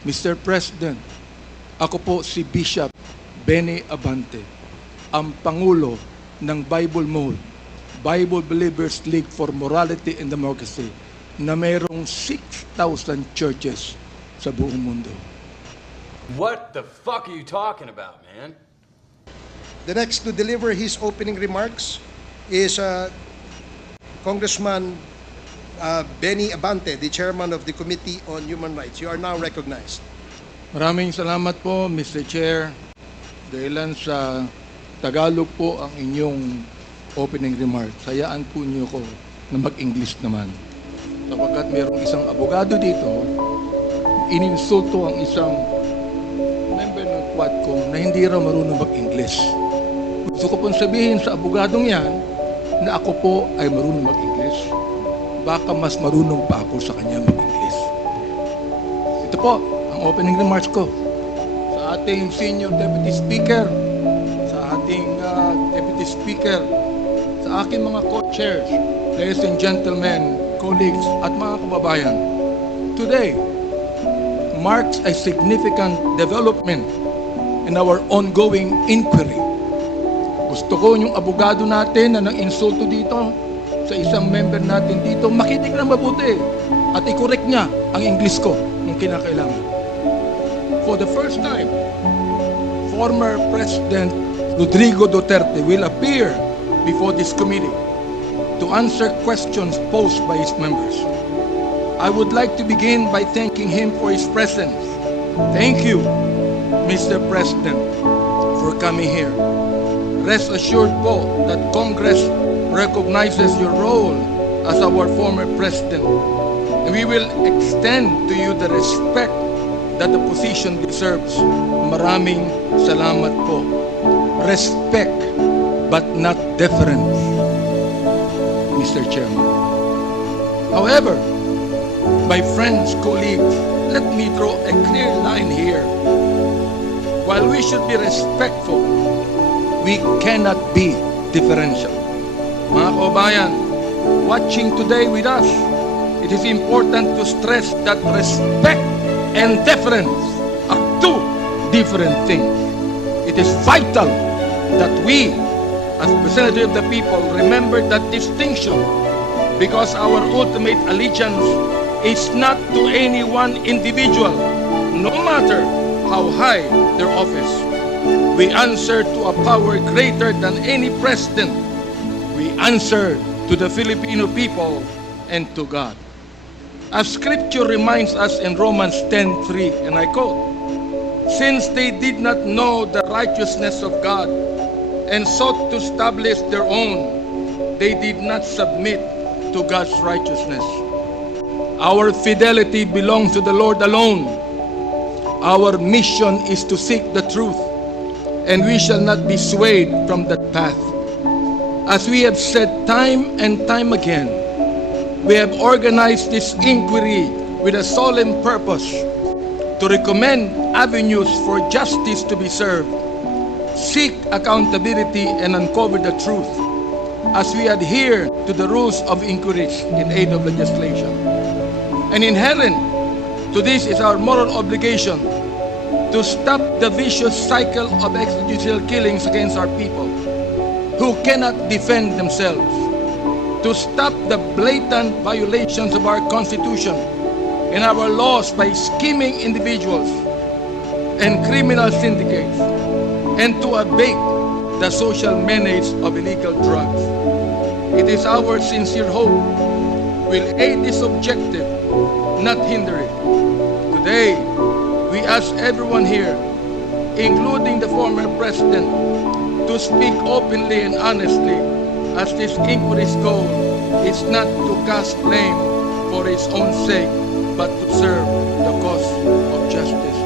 Mr. President, ako po si Bishop Benny Abante, ang Pangulo ng Bible Mode, Bible Believers League for Morality and Democracy, na mayroong 6,000 churches sa buong mundo. What the fuck are you talking about, man? The next to deliver his opening remarks is Congressman Benny Abante, the chairman of the Committee on Human Rights. You are now recognized. Maraming salamat po, Mr. Chair. Dahilan sa Tagalog po ang inyong opening remarks. Hayaan po niyo ko na mag-English naman. Sapagkat mayroong isang abogado dito, ininsulto ang isang member ng Quadcom na hindi raw marunong mag-English. Gusto ko pong sabihin sa abogadong yan na ako po ay marunong mag-English. Baka mas marunong pa ako sa kanya mag-English. Ito po ang opening remarks ko sa ating Senior Deputy Speaker, sa ating Deputy Speaker, sa aking mga co-chairs, ladies and gentlemen, colleagues at mga kababayan. Today marks a significant development in our ongoing inquiry. Gusto ko yung abogado natin na nang-insulto dito sa isang member natin dito, makinig lang mabuti at i-correct niya ang English ko kung kinakailangan. For the first time, former President Rodrigo Duterte will appear before this committee to answer questions posed by his members. I would like to begin by thanking him for his presence. Thank you, Mr. President, for coming here. Rest assured po that Congress recognizes your role as our former president, and we will extend to you the respect that the position deserves. Maraming salamat po. Respect, but not deference, Mr. Chairman. However, my friends, colleagues, let me draw a clear line here. While we should be respectful, we cannot be differential. Mga kababayan, watching today with us, it is important to stress that respect and deference are two different things. It is vital that we, as representatives of the people, remember that distinction, because our ultimate allegiance is not to any one individual, no matter how high their office. We answer to a power greater than any president. We answer to the Filipino people and to God. As Scripture reminds us in Romans 10:3, and I quote, "Since they did not know the righteousness of God and sought to establish their own, they did not submit to God's righteousness." Our fidelity belongs to the Lord alone. Our mission is to seek the truth, and we shall not be swayed from that path. As we have said time and time again, we have organized this inquiry with a solemn purpose to recommend avenues for justice to be served, seek accountability, and uncover the truth as we adhere to the rules of inquiries in aid of legislation. And inherent to this is our moral obligation to stop the vicious cycle of extrajudicial killings against our people who cannot defend themselves, to stop the blatant violations of our Constitution and our laws by scheming individuals and criminal syndicates, and to abate the social menace of illegal drugs. It is our sincere hope will aid this objective, not hinder it. Today, we ask everyone here, including the former president, to speak openly and honestly, as this inquiry's goal is not to cast blame for its own sake, but to serve the cause of justice.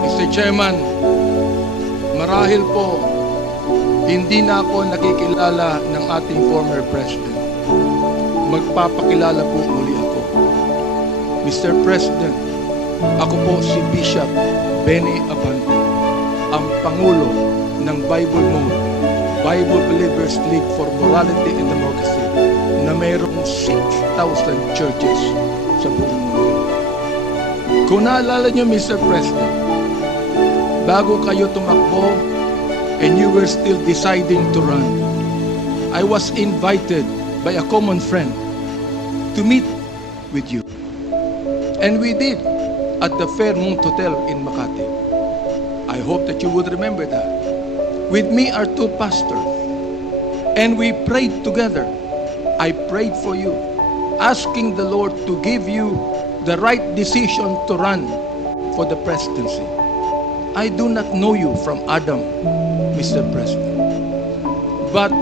Mr. Chairman, marahil po, hindi na ako nakikilala ng ating former president. Magpapakilala po muli ako. Mr. President, ako po si Bishop Benny Abante, ang Pangulo ng Bible Mode, Bible Believers League for Morality and Democracy, na mayroong 6,000 churches sa buong mundo. Kung naalala nyo, Mr. President, bago kayo tumakbo and you were still deciding to run, I was invited by a common friend to meet with you. And we did at the Fairmont Hotel in Makati. I hope that you would remember that. With me are two pastors. And we prayed together. I prayed for you, asking the Lord to give you the right decision to run for the presidency. I do not know you from Adam, Mr. President. But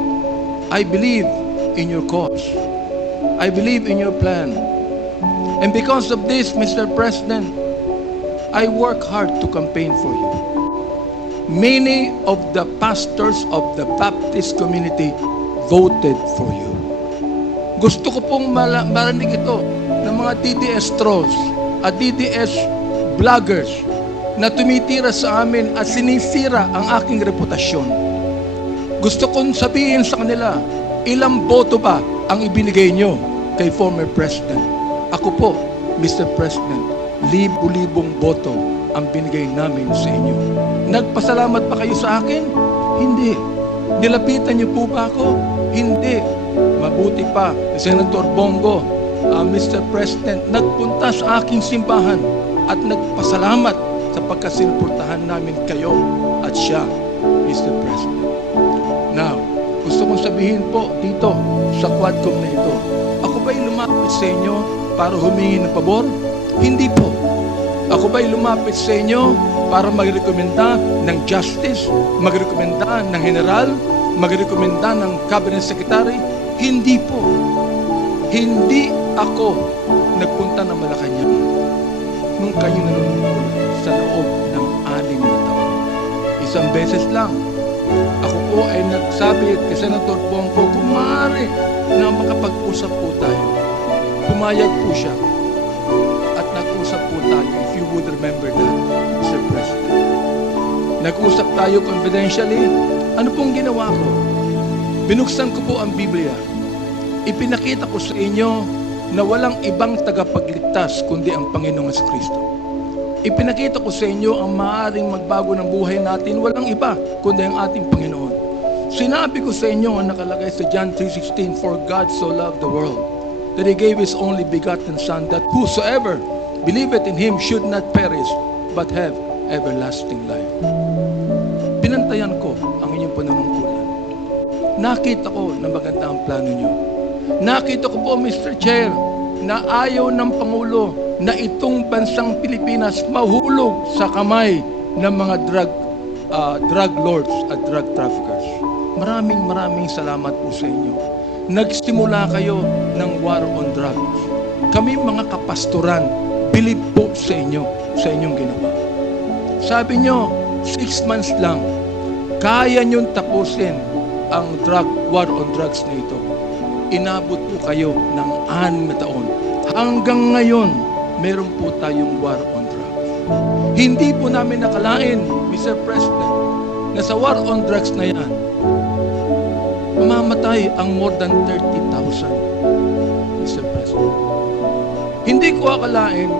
I believe in your cause. I believe in your plan. And because of this, Mr. President, I work hard to campaign for you. Many of the pastors of the Baptist community voted for you. Gusto ko pong marinig ito ng mga DDS trolls at DDS vloggers na tumitira sa amin at sinisira ang aking reputasyon. Gusto kong sabihin sa kanila, ilang boto ba ang ibinigay nyo kay former President? Ako po, Mr. President, libu-libong boto ang binigay namin sa inyo. Nagpasalamat pa kayo sa akin? Hindi. Nilapitan niyo po ba ako? Hindi. Mabuti pa, Senator Bongo, Mr. President, nagpunta sa aking simbahan at nagpasalamat sa pagkasilportahan namin kayo at siya, Mr. President. Now, gusto kong sabihin po dito sa Quadcom na ito, ako ba'y lumapit sa inyo para humingi ng pabor? Hindi po. Ako ba'y lumapit sa inyo para magrekomenda ng justice, magrekomenda ng general, magrekomenda ng cabinet secretary? Hindi po. Hindi ako nagpunta ng Malacanang nung kayo nanunungkol sa loob ng 6 na taon. Isang beses lang. Ako po ay nagsabi kay Senator Bongo, kung maaari na makapag-usap po tayo. Pumayag po siya. At nag-usap po tayo, if you would remember that, Mr. President. Nag-usap tayo confidentially. Ano pong ginawa ko? Binuksan ko po ang Biblia. Ipinakita ko sa inyo na walang ibang tagapagligtas kundi ang Panginoong Kristo. Ipinakita ko sa inyo ang maaaring magbago ng buhay natin, walang iba kundi ang ating Panginoon. Sinabi ko sa inyo ang nakalagay sa John 3:16, "For God so loved the world, that He gave His only begotten Son, that whosoever believeth in Him should not perish, but have everlasting life." Binantayan ko ang inyong panunungkulan. Nakita ko na maganda ang plano nyo. Nakita ko po, Mr. Chair, na ayaw ng Pangulo na itong bansang Pilipinas mahulog sa kamay ng mga drug lords at drug traffickers. Maraming salamat po sa inyo. Nagsimula kayo ng war on drugs. Kami mga kapastoran, bilib po sa inyo, sa inyong ginawa. Sabi nyo, 6 months lang, kaya nyong tapusin ang war on drugs na ito. Inabot po kayo ng 6 na taon. Hanggang ngayon, meron po tayong war on drugs. Hindi po namin nakalain, Mr. President, na sa war on drugs na yan, mamamatay ang more than 30,000, Mr. President. Hindi ko akalain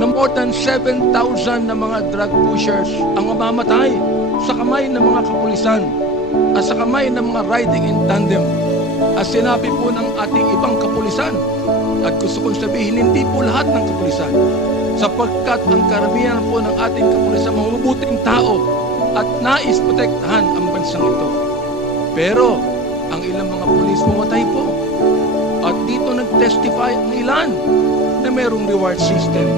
na more than 7,000 na mga drug pushers ang mamamatay sa kamay ng mga kapulisan at sa kamay ng mga riding in tandem. At sinabi po ng ating ibang kapulisan, at gusto kong sabihin, hindi po lahat ng kapulisan, sapagkat ang karamihan po ng ating kapulisan mabubuting tao at nais protektahan ang bansang ito. Pero ang ilang mga pulis pumatay po. At dito nag-testify ang ilan na mayroong reward system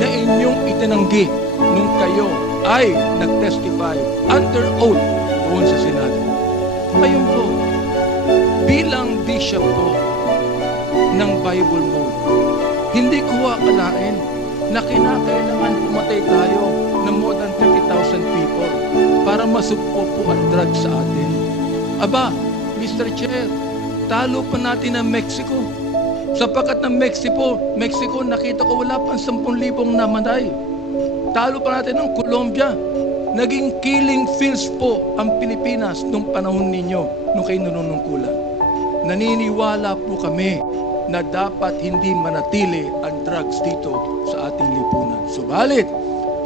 na inyong itinanggi nung kayo ay nag-testify under oath doon sa Senado. Ngayon po, bilang bishop po ng Bible Mode, hindi ko akalain na kinakailangan pumatay tayo ng more than 30,000 people para masugpo po ang drugs sa atin. Aba, Mr. Chair, talo pa natin ang Mexico. Sapagkat ng Mexico, nakita ko wala pang 10,000 namatay. Talo pa natin ng Colombia. Naging killing fields po ang Pilipinas nung panahon ninyo, nung kayo nanunungkulan. Naniniwala po kami na dapat hindi manatili ang drugs dito sa ating lipunan. Subalit,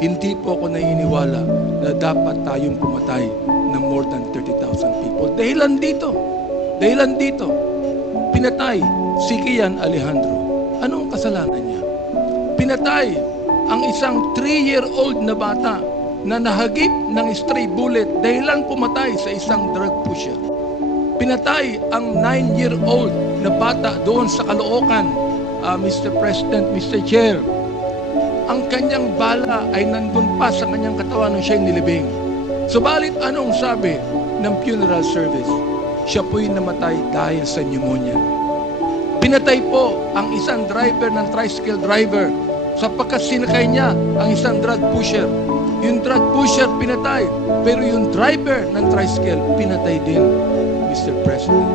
hindi po ako naniniwala na dapat tayong pumatay ng more than 30,000 people. Dahilan dito, pinatay si Kian Alejandro. Anong kasalanan niya? Pinatay ang isang 3-year-old na bata na nahagip ng stray bullet dahilan pumatay sa isang drug pusher. Pinatay ang 9-year-old na bata doon sa Caloocan, Mr. President, Mr. Chair. Ang kanyang bala ay nandun pa sa kanyang katawan nung siya'y nilibing. Subalit anong sabi ng funeral service? Siya po'y namatay dahil sa pneumonia. Pinatay po ang isang driver ng tricycle driver sapagkat sinakay niya ang isang drug pusher. Yung drug pusher pinatay, pero yung driver ng tricycle pinatay din, Mr. President.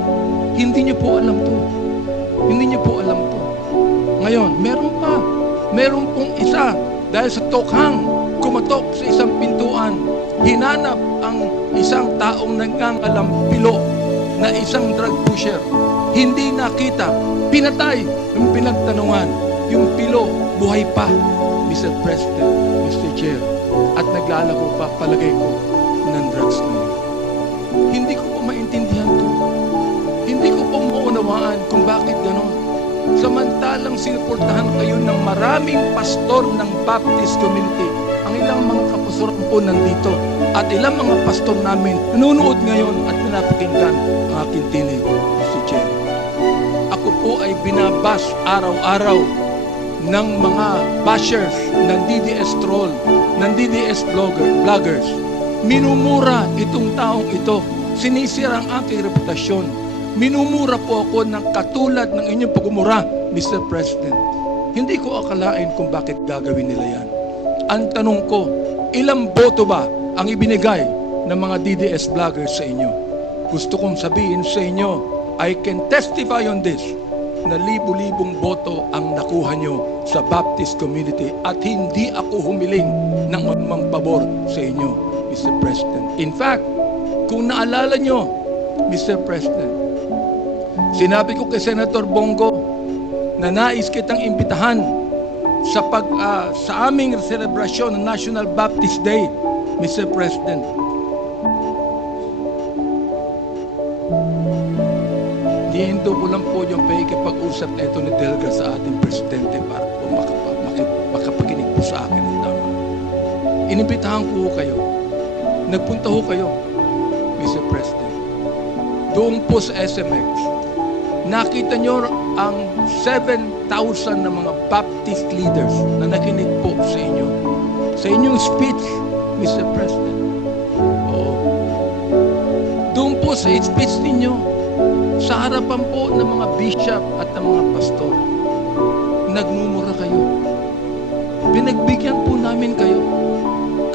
Hindi niyo po alam to. Hindi niyo po alam to. Ngayon, meron pong isa dahil sa tokhang kumatok sa isang pintuan, hinanap ang isang taong nangangalampilo na isang drug pusher. Hindi nakita, pinatay yung pinagtanungan. Yung pilo, buhay pa, Mr. President, Mr. Chair. At naglalako pa, palagay ko, ng drugs na yun. Hindi ko po maintindihan to. Hindi ko po maunawaan kung bakit ganon. Samantalang sinuportahan kayo ng maraming pastor ng Baptist community. Ang ilang mga kapastoran po nandito at ilang mga pastor namin nanonood ngayon at pinapakinggan ang aking tinig, Mr. Chair. Ako po ay binabas araw-araw ng mga bashers ng DDS troll, ng DDS vloggers. Minumura itong taong ito. Sinisira ang aking reputasyon. Minumura po ako ng katulad ng inyong pagmumura, Mr. President. Hindi ko akalain kung bakit gagawin nila yan. Ang tanong ko, ilang boto ba ang ibinigay ng mga DDS vloggers sa inyo? Gusto kong sabihin sa inyo, I can testify on this, na libu-libong boto ang nakuha nyo sa Baptist community at hindi ako humiling ng anumang pabor sa inyo, Mr. President. In fact, kung naalala nyo, Mr. President, sinabi ko kay Senator Bongo na nais kitang imbitahan sa aming selebrasyon ng National Baptist Day, Mr. President. Hihinto ko lang po yung pakikipag-usap na ito ni Delga sa ating presidente para po makapakinig po sa akin ng tama. Inimbitahan ko kayo. Nagpunta ho kayo, Mr. President. Doon po sa SMX, nakita nyo ang 7,000 na mga Baptist leaders na nakinig po sa inyo. Sa inyong speech, Mr. President. Oo. Doon po sa speech ninyo, sa harapan po ng mga bishop at ng mga pastor, nagmumura kayo. Pinagbigyan po namin kayo.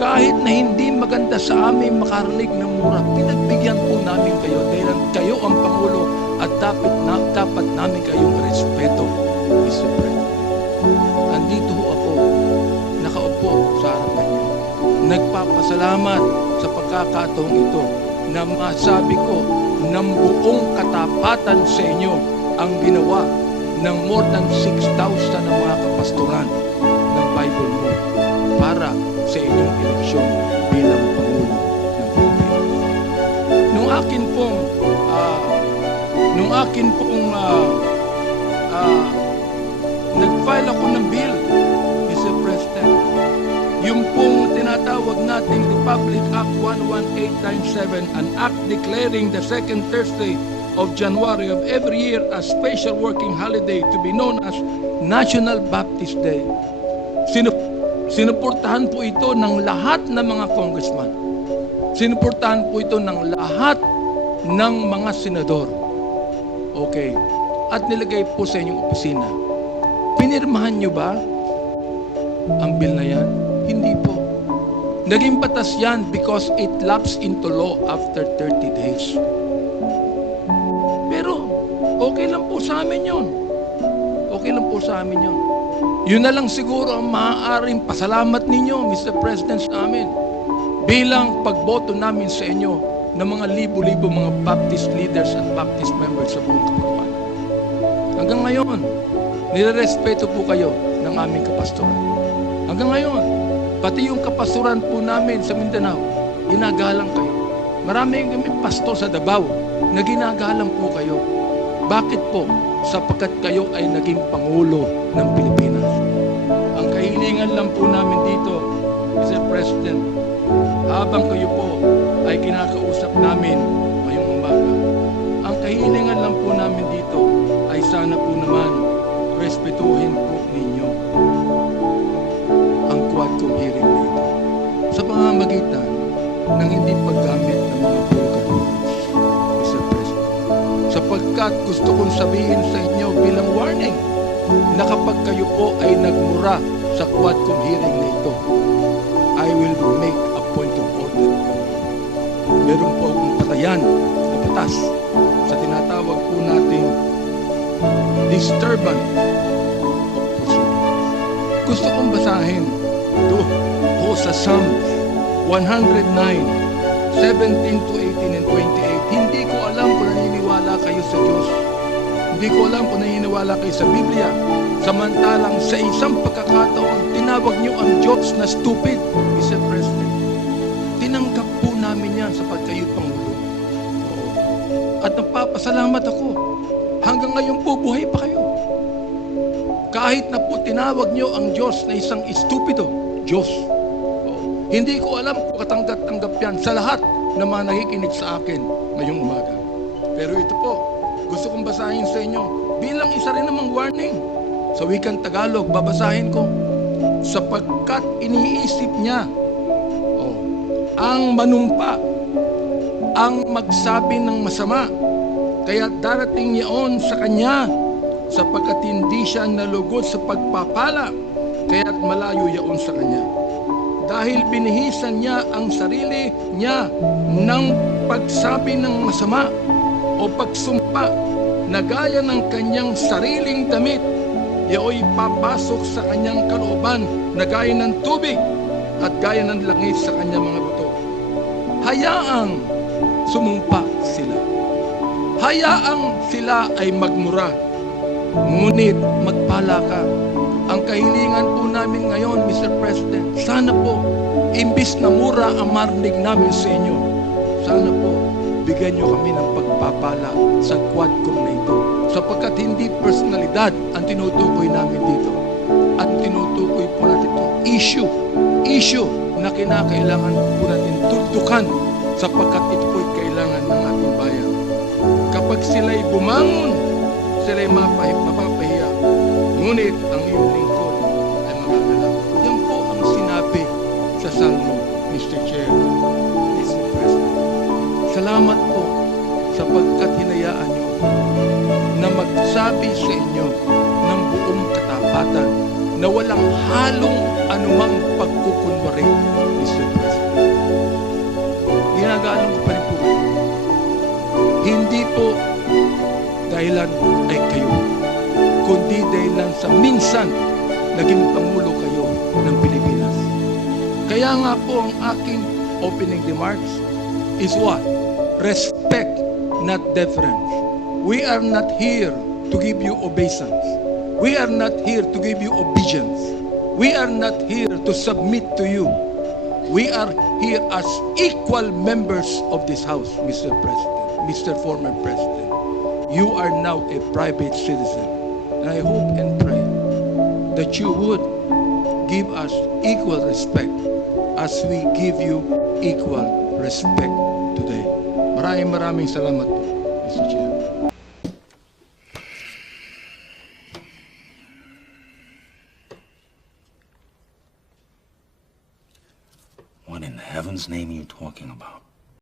Kahit na hindi maganda sa amin makarinig ng mura, pinagbigyan po namin kayo dahil kayo ang Pangulo at dapat namin kayong respeto, Mr. President. Andito ho ako, nakaupo sa harapan niyo. Nagpapasalamat sa pagkakataong ito na masabi ko ng buong katapatan sa inyo ang ginawa ng more than 6,000 na mga kapastoran ng Bible mo para sa inyong eleksyon bilang Pangulo ng Pilipinas. Nung akin pong nag-file ako ng bill, Mr. President, yung pong tinatawag nating Republic Act 11897, an act declaring the second Thursday of January of every year as special working holiday to be known as National Baptist Day. Sinuportahan po ito ng lahat ng mga congressman. Sinuportahan po ito ng lahat ng mga senador. Okay. At nilagay po sa inyong opisina. Pinirmahan nyo ba ang bill na yan? Hindi po. Naging batas yan because it lapsed into law after 30 days. Pero, okay lang po sa amin yun. Okay lang po sa amin yun. Yun na lang siguro ang maaaring pasalamat ninyo, Mr. President, sa amin. Bilang pagboto namin sa inyo ng mga libo-libo mga Baptist leaders at Baptist members sa buong kapuluan. Hanggang ngayon, nirerespeto po kayo ng aming kapastoran. Hanggang ngayon, pati yung kapasuran po namin sa Mindanao, ginagalang kayo. Maraming kami pastor sa Davao na ginagalang po kayo. Bakit po? Sapagkat kayo ay naging Pangulo ng Pilipinas. Ang kahilingan lang po namin dito, Mr. President, habang kayo po ay kinakausap namin ngayong umaga, ang kahilingan lang po namin dito ay sana po naman respetuhin po ninyo ang Quadcom hearing na ito sa pamamagitan ng hindi paggamit ng mga vulgar words, Mr. President. Sapagkat gusto kong sabihin sa inyo bilang warning na kapag kayo po ay nagmura sa Quadcom hearing na ito, I will make a point of order. Meron po akong patayan na batas sa tinatawag po nating disturbance of proceedings. Gusto kong basahin doon po sa Psalms 109, 17 to 18 and 28. Hindi ko alam kung naniniwala kayo sa Diyos. Hindi ko alam kung naniniwala kayo sa Biblia. Samantalang sa isang pagkakataon, tinawag niyo ang Diyos na stupid, Mr. President. Tinanggap po namin yan sa pagkayo Pangulo. Oo. At nagpapasalamat ako. Hanggang ngayon po, buhay pa kayo. Kahit na po tinawag niyo ang Diyos na isang stupido, Diyos. Oo. Hindi ko alam kung katanggap-tanggap yan sa lahat ng mga nakikinig sa akin ngayong umaga. Pero ito po, gusto kong basahin sa inyo bilang isa rin namang warning. Sa wikang Tagalog, babasahin ko. Sapagkat iniisip niya ang manumpa, ang magsabi ng masama, kaya darating niyaon sa kanya sapagkat hindi siya nalugod sa pagpapala, kaya't malayo yaon sa kanya. Dahil binihisan niya ang sarili niya ng pagsabi ng masama o pagsumpa na gaya ng kanyang sariling damit, yaoy papasok sa kanyang kalooban na gaya ng tubig at gaya ng langis sa kanyang mga buto. Hayaang sumumpa sila. Hayaang sila ay magmura. Ngunit magpala ka. Ang kahilingan po namin ngayon, Mr. President, sana po, imbis na mura ang marinig namin sa inyo, sana po, bigyan nyo kami ng pagpapala sa Quadcom na ito. Sapagkat hindi personalidad ang tinutukoy namin dito. Ang tinutukoy po natin ito, issue na kinakailangan po natin tuldukan sapagkat ito po'y kailangan ng ating bayan. Kapag sila'y bumangon, sila'y mapapahiya. Ngunit ang iyong lingkod ay magagalaw. Yan po ang sinabi sa Salmo, Mr. Chair, Mr. President. Salamat po sapagkat hinayaan niyo na magsabi sa inyo ng buong katapatan na walang halong anumang pagkukunwari, Mr. President. Ginagalang ko pa rin po kayo. Hindi po dahilan ay kayo, kundi dahilan sa minsan naging Pangulo kayo ng Pilipinas. Kaya nga po ang aking opening remarks is what? Respect, not deference. We are not here to give you obeisance. We are not here to give you obedience. We are not here to submit to you. We are here as equal members of this house, Mr. President, Mr. Former President. You are now a private citizen. And I hope and pray that you would give us equal respect as we give you equal respect today. Maraming salamat po, Mr. Chair. What in heaven's name are you talking about?